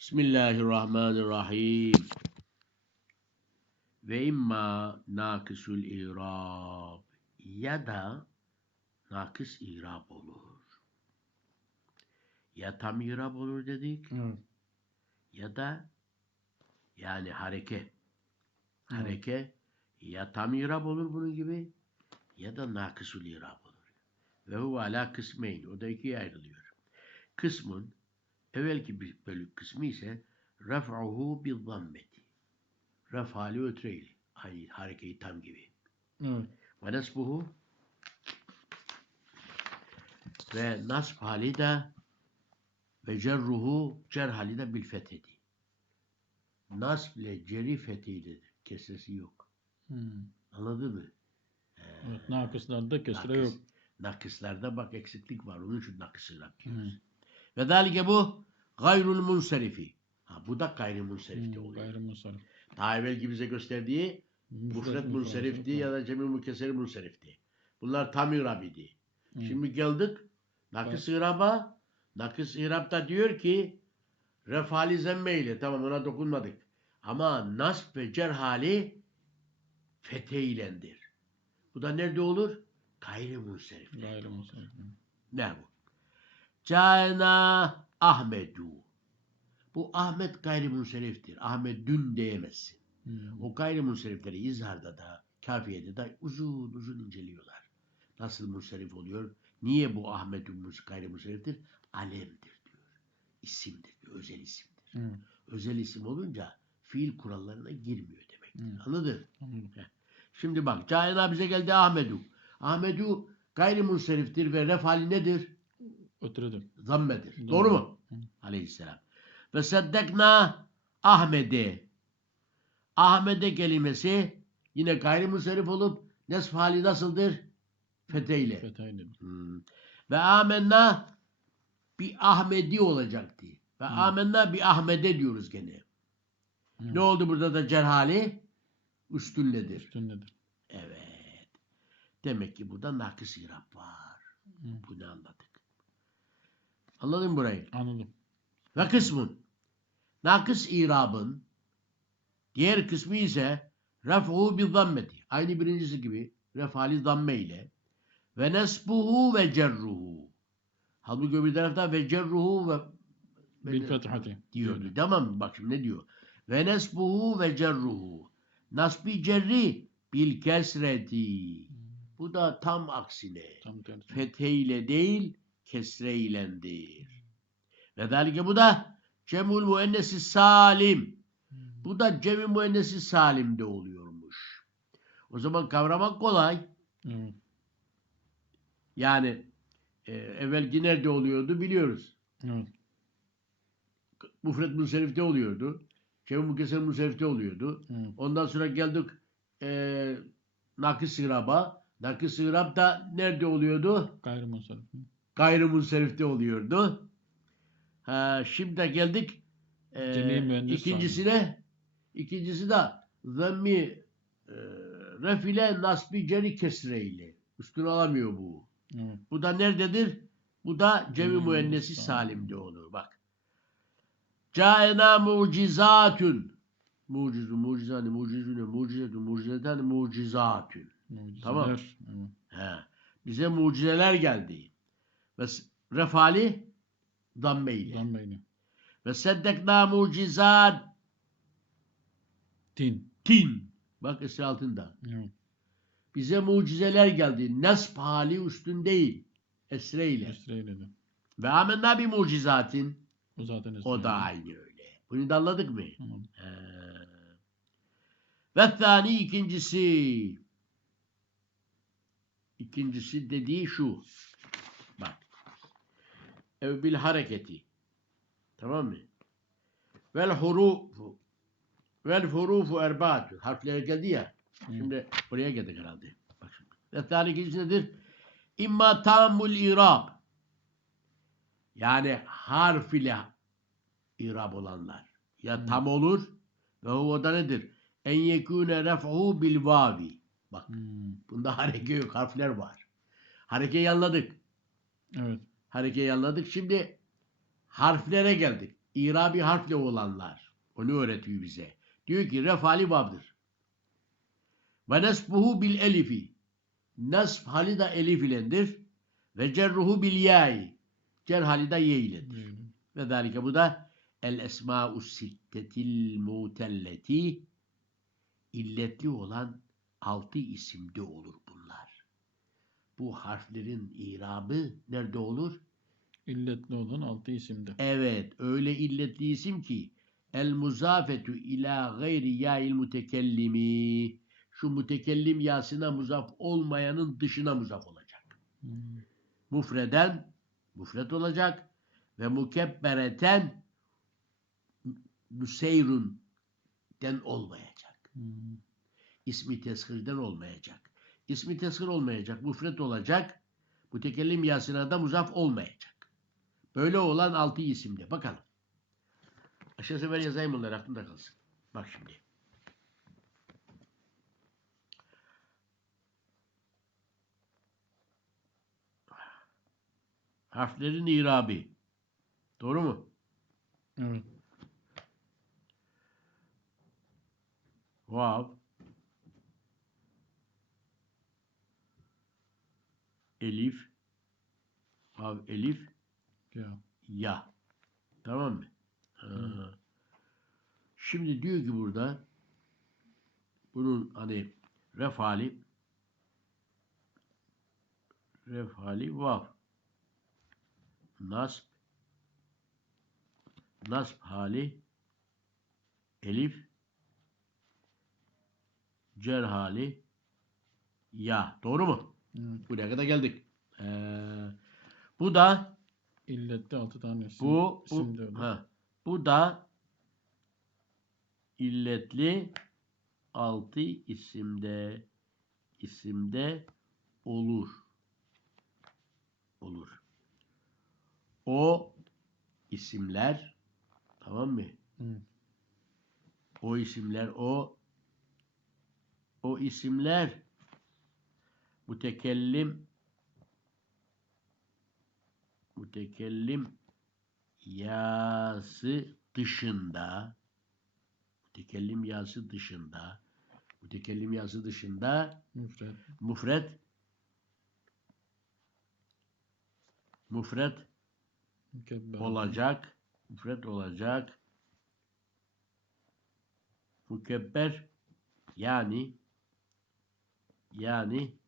Bismillahirrahmanirrahim. Ve imma nakısul irab ya da nakıs irab olur. Ya tam irab olur dedik Evet. ya da yani hareke. Evet. Hareke ya tam irab olur bunun gibi ya da nakısul irab olur. Ve huve ala kısmeyn. O da ikiye ayrılıyor. Kısmın evvelki bir bölük kısmı ise ref'uhu bi zammeti. Ref hali ötreyle. Ay harekeyi tam gibi. Evet. Ve nasbuhu ve nasb hali de ve cerruhu cer hali de bil fethedi. Nasb ile ceri fethiyledir. Kesresi yok. Hmm. Anladın mı? Evet. Nakıslarda kesre Nakıs. yok. Nakıslarda bak eksiklik var. Onun için nakısı Hmm. Ve dalike bu gayrul munserifi. Ha, bu da gayrimunsarifte Hmm. oluyor. Gayrimusarif. Daha evvelki bize gösterdiği Mufret munsarifti ya da cemi mukeseri munsarifti. Bunlar tam irabidi. Şimdi geldik nakıs iraba. Nakıs irabda diyor ki refali zemmeyle tamam ona dokunmadık. Ama nasb ve cer hali fetheylendir. Bu da nerede olur? Gayrimunsarifte. Gayrimusarif. Ne bu? Caena Ahmedu. Bu Ahmet gayrimunsariftir. Ahmet dün diyemezsin. Hmm. O gayrimunsarifleri izharda da kafiyede de uzun uzun inceliyorlar. Nasıl munsarif oluyor? Niye bu Ahmet'in gayrimunsariftir? Alemdir diyor. İsimdir diyor. Özel isimdir. Hmm. Özel isim olunca fiil kurallarına girmiyor demek. Hmm. Anladın? Anladım. Şimdi bak Caina bize geldi Ahmedu. Ahmedu gayrimunsariftir ve ref hali nedir? Ötüredir. Zammedir. Doğru. Doğru mu? Hı. Aleyhisselam. Ve seddekna Ahmed'e. Ahmed'e kelimesi yine gayrimusarif olup nesf hali nasıldır? Fetheyle. Fethaydır. Hmm. Ve amenna bir Ahmedi olacaktı. Ve Hı. amenna bir Ahmed'e diyoruz gene. Hmm. Ne oldu burada da cerhali? Üstünledir. Üstündedir. Evet. Demek ki burada nakıs irab var. Hmm. Bunu anladık. Anladın mı burayı? Anladım. Ve kısmın. Nakıs irabın diğer kısmı ise ref'u bi zammeti. Aynı birincisi gibi refali zamme ile ve nesbuhu ve cerruhu. Halbuki öbür tarafta ve cerruhu ve Bil fethati. diyordu. Tamam mı? Bak şimdi ne diyor? Ve nesbuhu ve cerruhu. Nasbi cerri bil kesreti. Hmm. Bu da tam aksine. Tam tersi. Fetheyle değil kesreylendir. Ve zalike bu da cemul müennesi salim. Hmm. Bu da cemi müennesi salimde oluyormuş. O zaman kavramak kolay. Evet. Yani e, evvelki nerede oluyordu biliyoruz. Evet. Mufret Musarif'te oluyordu. Cemi Mukesser Musarif'te oluyordu. Evet. Ondan sonra geldik e, Nakıs Sırab'a. Nakıs Sırab da nerede oluyordu? Gayrimusarif. Gayrimunsarif'te oluyordu. Ha, şimdi geldik e, ikincisine. İkincisi de zammi e, ref ile nasbi ceri kesre ile. Üstüne alamıyor bu. Evet. Bu da nerededir? Bu da cemi müennesi salimde olur. Bak. Caena mucizatun. Mucizu, mucizani, mucizune, mucizetun, mucizeten, mucizatun. Mucizeler. Tamam. Evet. He. Bize mucizeler geldi. Ve refali damme ile. Zammeyle. Ve seddekna mucizat Tin. tin. Bak esri altında. Evet. Bize mucizeler geldi. Nesb hali üstün değil. Esre ile. Esreyle de. Ve amenna bir mucizatin. O zaten esreyle. O da aynı öyle. Bunu da anladık mı? Anladım. He. Ve thani ikincisi. İkincisi dediği şu. Ev bil hareketi. Tamam mı? Vel hurufu. Vel hurufu erbaatü. Harfler geldi ya. Şimdi buraya geldik herhalde. Bak şimdi. Ve ikincisi nedir? İmma tamul irab. Yani harf ile irab olanlar. Ya tam olur ve o da nedir? En yekûne ref'u bil vavi. Bak Hmm. bunda hareke yok harfler var. Harekeyi anladık. Evet. Harekeyi anladık. Şimdi harflere geldik. İrabi harfle olanlar. Onu öğretiyor bize. Diyor ki ref hali vav'dır. Ve nesbuhu bil elifi. Nasb hali de elif ilendir. Ve cerruhu bil ya'i. Cer hali de ye iledir. Ve zalike bu da el esma'u sittetil mutelleti illetli olan altı isimde olur bunlar. Bu harflerin irabı nerede olur? İlletli olan altı isimde. Evet, öyle illetli isim ki el muzafetu ila gayri ya'il mutekellimi şu mütekellim yasına muzaf olmayanın dışına muzaf olacak. Hmm. Mufreden mufret olacak ve mukebbereten müseyrun den olmayacak. Hmm. İsmi teshirden olmayacak. İsmi teshir olmayacak, mufret olacak. Mütekellim yasına da muzaf olmayacak. Böyle olan altı isimde. Bakalım. Aşağı sefer yazayım bunları aklında kalsın. Bak şimdi. Harflerin irabi. Doğru mu? Evet. Vav. Elif. Vav elif. Ya. Ya. Tamam mı? Ha. Şimdi diyor ki burada bunun hani ref hali ref hali vav. Nasb nasb hali elif cer hali ya. Doğru mu? Evet. Buraya kadar geldik. Ee, bu da İlletli altı tane isim. bu, bu, ha, bu da illetli altı isimde isimde olur. Olur. O isimler tamam mı? Hı. O isimler o o isimler mütekellim mütekellim yası dışında mütekellim yası dışında mütekellim yası dışında Müfret. mufret mufret Mükebber. olacak mufret olacak mükebber yani yani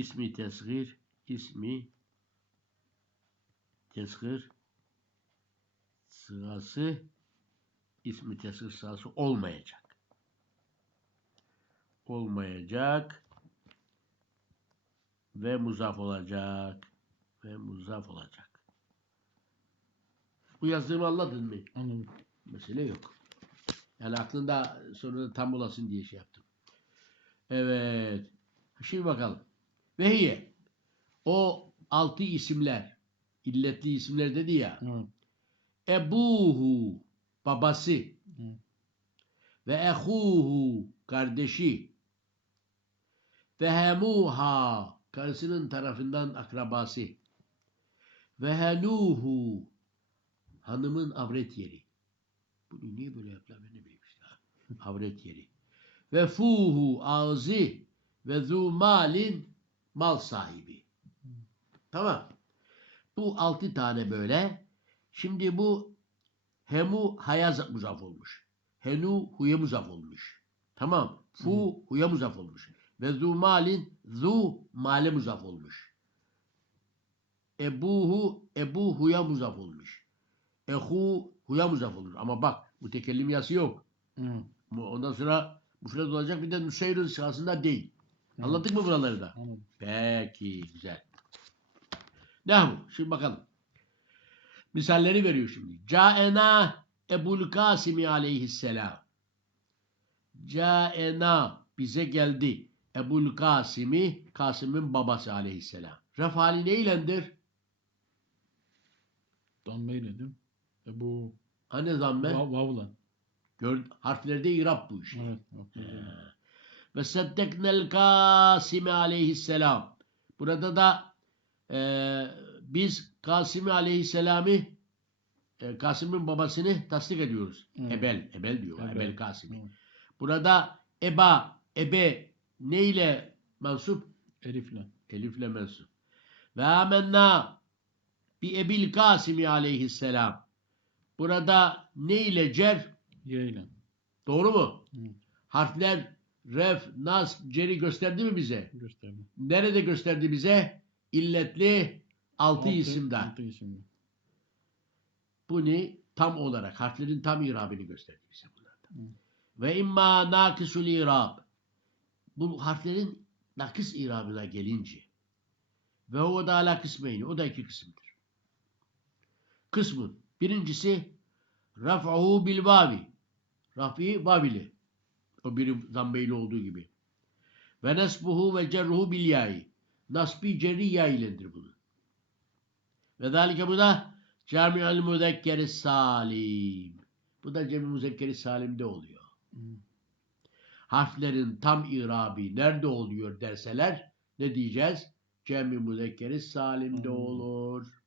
ismi tesgir ismi tesgir sırası ismi tesgir sırası olmayacak. Olmayacak ve muzaf olacak ve muzaf olacak. Bu yazdığımı anladın mı? Anladım. Mesele yok. Yani aklında sonra tam olasın diye şey yaptım. Evet. Şimdi bakalım. Vehiye. O altı isimler, illetli isimler dedi ya. Evet. Ebuhu, babası. Evet. Ve ehuhu, kardeşi. Ve hemuha, karısının tarafından akrabası. Ve henuhu, hanımın avret yeri. Bunu niye böyle yaptılar ben ne bileyim işte. Avret yeri. Ve fuhu, ağzı. Ve zu malin, mal sahibi. Tamam. Bu altı tane böyle. Şimdi bu hemu haya muzaf olmuş. Henu huya muzaf olmuş. Tamam. Fu huya muzaf olmuş. Ve zu malin zu male muzaf olmuş. Ebuhu ebu huya muzaf olmuş. Ehu huya muzaf olmuş. Ama bak mütekellim yası yok. Bu- Ondan sonra müfred olacak bir de müseyrün sırasında değil. Anladık mı buraları da? Anladım. Peki güzel. Ne bu? Şimdi bakalım. Misalleri veriyor şimdi. Caena Ebul Kasimi aleyhisselam. Caena bize geldi. Ebul Kasimi Kasım'ın babası aleyhisselam. Ref hali neylendir? Dammeyledim. E bu Hani zamme? vav, vavla. Gör, harflerde irab bu işte. Evet. aklımda. Ve seddeknel Kasimi aleyhisselam. Burada da e, biz Kasimi aleyhisselamı e, Kasım'ın babasını tasdik ediyoruz. Evet. Ebel, Ebel diyor. Ebel, Ebel. Kasım'ı. Evet. Burada eba, ebe ne ile mensup? Elifle. Elifle mensup. Ve amenna bi ebil Kasimi aleyhisselam. Burada ne ile cer? Y ile. Doğru mu? Hı. Harfler ref, nas, ceri gösterdi mi bize? Gösterdim. Nerede gösterdi bize? İlletli altı, isimde. Altı isimde. Bunu tam olarak harflerin tam irabını gösterdi bize bunlarda. Hı. Ve imma nakisul irab. Bu harflerin nakis irabına gelince ve o da ala kısmeyni. O da iki kısımdır. Kısmın birincisi raf'uhu bil vavi. Rafi vavili. O biri zammeyli olduğu gibi. Ve nesbuhu ve cerruhu bil ya'i. Nasbi cerri ya ilendir bunu. Ve zalike bu da cami'ül müzekkeri salim. Bu da cemi müzekkeri salimde oluyor. Hı. Harflerin tam irabi nerede oluyor derseler ne diyeceğiz? Cemi müzekkeri salimde Hmm. olur.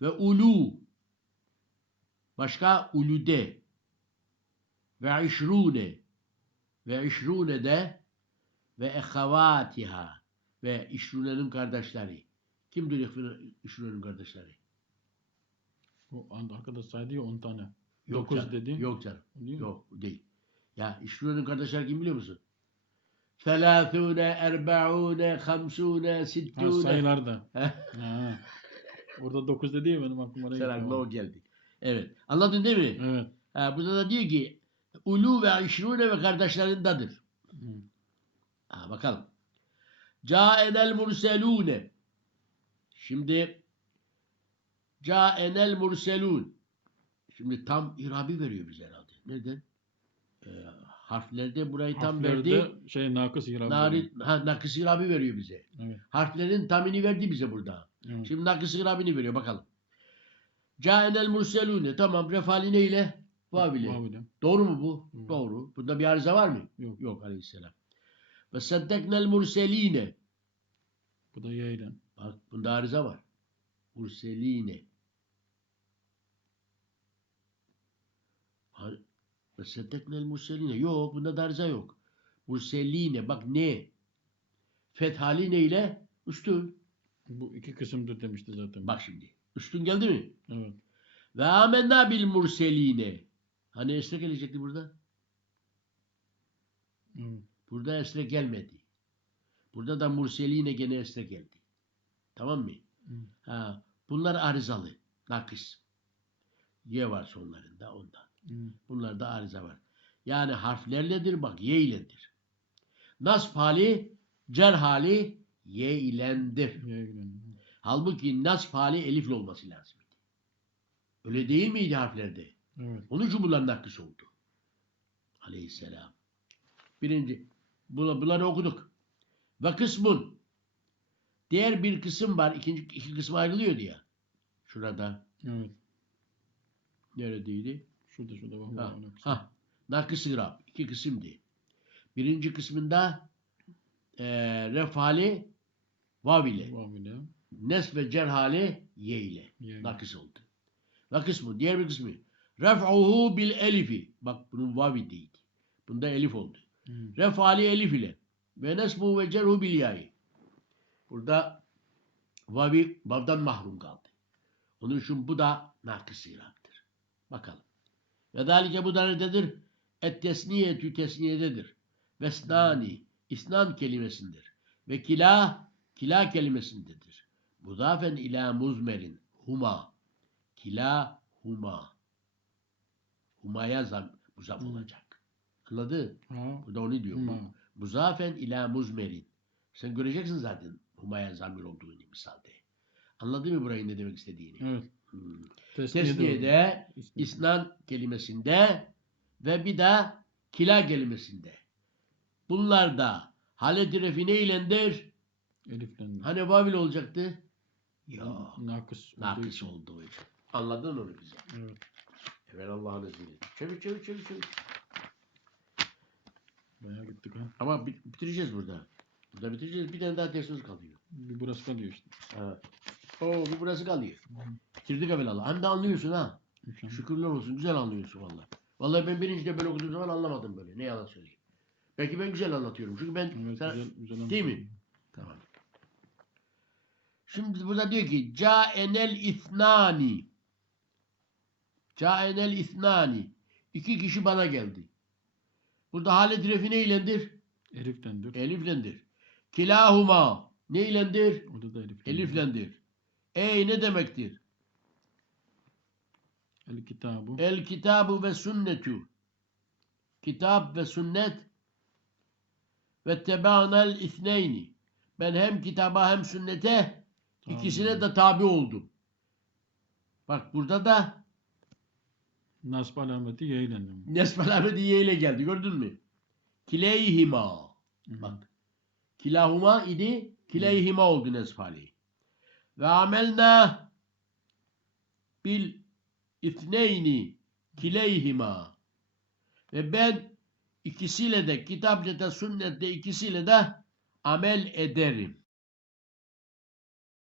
Ve ulu başka ulude ve işrune ve işrune de ve ehavatiha ve işrunenin kardeşleri. Kimdir işrunenin kardeşleri? O an- arkadaş saydı ya 10 tane. Yok Dokuz canım, dedin. Yok canım. Değil? Yok değil. Ya işrunenin kardeşleri kim biliyor musun? Felâthûne, erba'ûne, hamsûne, Ha, sittûne. sayılarda. Heh. ha. Orada 9 dedi ya benim aklıma Sen aklına o geldi. Evet. Anladın değil mi? Evet. Ha, burada da diyor ki ulu ve işrune ve kardeşlerindedir. Ha, bakalım. Câenel murselûne. Şimdi Câenel murselûn. Şimdi tam irabi veriyor bize herhalde. Neden? Ee, harflerde burayı tam verdi. Harflerde şey nakıs irab. Nari, ha, nakıs irabi veriyor bize. Evet. Harflerin tamini verdi bize burada. evet. Şimdi nakıs irabini veriyor bakalım. Câenel murselûne. Tamam refali neyle? Vav ile. Vav ile. Doğru mu bu? Hı. Doğru. Bunda bir arıza var mı? Yok. Yok aleyhisselam. Ve saddeknel murseline. Bu da Y ile. Bak bunda arıza var. Murseline. Ve saddeknel murseline. Yok bunda da arıza yok. Murseline. Bak ne? Fethali ne ile? Üstün. Bu iki kısımdır demişti zaten. Bak şimdi. Üstün geldi mi? Evet. Ve amenna bil murseline. Hani esre gelecekti burada? evet. Burada esre gelmedi. Burada da murseline gene esre geldi. Tamam mı? Hı. Ha, bunlar arızalı. Nakis. Y var sonlarında ondan. Hı. Bunlarda arıza var. Yani harflerledir bak Y iledir. Nasb hali cer hali Y ilendir. Y. Halbuki nasb hali elifle olması lazım. Öyle değil miydi harflerde? Evet. Onun için bunlar nakis oldu. Aleyhisselam. Birinci. Bunları, okuduk. Ve kısmın. Diğer bir kısım var. İkinci iki kısma ayrılıyor diye. Şurada. Evet. Neredeydi? Şurada şurada. Vav Ha. ha. Nakıs irab. İki kısımdı. Birinci kısmında e, ref hali vav ile. Vav ile. Nes ve cer hali ye ile. Y ile. Nakıs oldu. Ve kısmı. Diğer bir kısmı. Ref'uhu bil elifi. Bak bunun vavi değil. Bunda elif oldu. Hı. Ref hali elif ile. Ve nesbu ve cerhu bil ya'i. Burada vavi vavdan mahrum kaldı. Onun için bu da nakıs iraptır. Bakalım. Ve zalike bu da nededir? Et tesniyetü tesniyededir. Ve snani isnan kelimesindir. Ve kila kila kelimesindedir. Muzafen ila muzmerin huma kila huma humaya zam muzaf Hı. olacak. Anladın? Ha. Bu da onu diyor. Huma. Muzafen ila muzmerin. Sen göreceksin zaten humaya zamir olduğunu misalde. Anladın mı burayı ne demek istediğini? Evet. Hmm. Tesniye de Tesniyede isnan kelimesinde ve bir de kila kelimesinde. Bunlar da halet-i refi ne ilendir? Eliflendi. Hani vabil olacaktı? Yok. Nakıs. için. olduğu için. Anladın onu bize. Evet. Evet Allah'ın izniyle. Çevir çevir çevir çevir. Bayağı gittik ha. Ama bit- bitireceğiz burada. Burada bitireceğiz. Bir tane daha dersimiz kalıyor. Bir burası kalıyor işte. Ha. Oo bir burası kalıyor. Bitirdik evvelallah. Hem de anlıyorsun ha. Mükemmel. Şükürler olsun. Güzel anlıyorsun vallahi. Vallahi ben birinci de böyle okuduğum zaman anlamadım böyle. Ne yalan söyleyeyim. Belki ben güzel anlatıyorum. Çünkü ben Evet, sen- güzel, güzel Değil mi? Tamam. Şimdi burada diyor ki Ca'enel ithnani Ca'enel ithnani İki kişi bana geldi. Burada Halid Refi ne ilendir? Elif'tendir. Eliflendir. Kilahuma ne ilendir? Orada da Elif. Eliflendir. Ey ne demektir? El kitabu. El kitabu ve sünnetu. Kitap ve sünnet ve tebanel ithneyni. Ben hem kitaba hem sünnete Tabi. ikisine de tabi oldum. Bak burada da Nasb alameti yeylendim. nesbelame diye ile geldi. Gördün mü? Kileyhima. Bak. Kilahuma idi. Kileyhima oldu nesfali. Ve amelna bil ithneyni kileyhima. Ve ben ikisiyle de kitapçada sünnette ikisiyle de amel ederim.